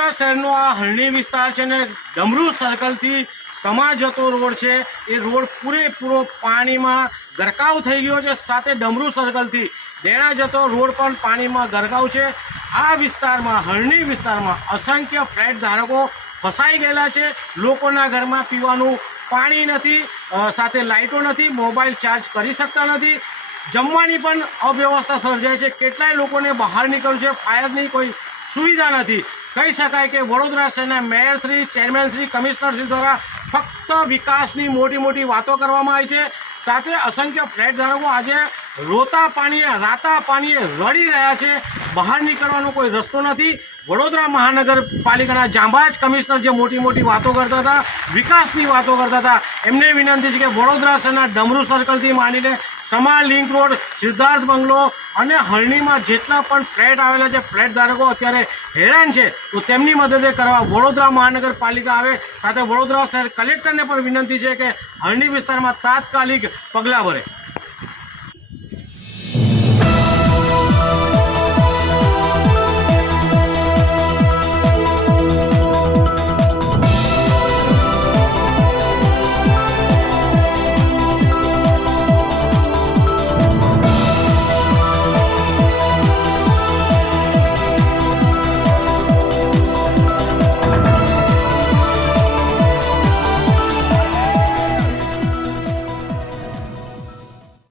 વડોદરા શહેરનો આ હરણી વિસ્તાર છે ને ડમરૂ સર્કલથી સમા જતો રોડ છે એ રોડ પૂરેપૂરો પાણીમાં ગરકાવ થઈ ગયો છે। સાથે ડમરૂ સર્કલથી દેણા જતો રોડ પણ પાણીમાં ગરકાવ છે। આ વિસ્તારમાં હરણી વિસ્તારમાં અસંખ્ય ફ્લેટ ધારકો ફસાઈ ગયેલા છે। લોકોના ઘરમાં પીવાનું પાણી નથી, સાથે લાઇટો નથી, મોબાઈલ ચાર્જ કરી શકતા નથી, જમવાની પણ અવ્યવસ્થા સર્જાય છે। કેટલાય લોકોને બહાર નીકળવું છે, ફાયરની કોઈ સુવિધા નથી। કહી શકાય કે વડોદરા શહેરના મેયરશ્રી, ચેરમેનશ્રી, કમિશનરશ્રી દ્વારા ફક્ત વિકાસની મોટી મોટી વાતો કરવામાં આવી છે। સાથે અસંખ્ય ફ્લેટ ધારકો આજે રોતા પાણીએ, રાતા પાણીએ રડી રહ્યા છે। બહાર નીકળવાનો કોઈ રસ્તો નથી। વડોદરા મહાનગરપાલિકાના જાંબાજ કમિશનર જે મોટી મોટી વાતો કરતા હતા, વિકાસની વાતો કરતા હતા, એમને વિનંતી છે કે વડોદરા શહેરના ડમરૂ સર્કલથી માંડીને સમા લિંક રોડ, સિદ્ધાર્થ બંગલો અને હરણીમાં જેટલા પણ ફ્લેટ આવેલા છે, ફ્લેટ ધારકો અત્યારે હેરાન છે, તો તેમની મદદે કરવા વડોદરા મહાનગરપાલિકા આવે। સાથે વડોદરા શહેર કલેક્ટરને પણ વિનંતી છે કે હરણી વિસ્તારમાં તાત્કાલિક પગલાં ભરે।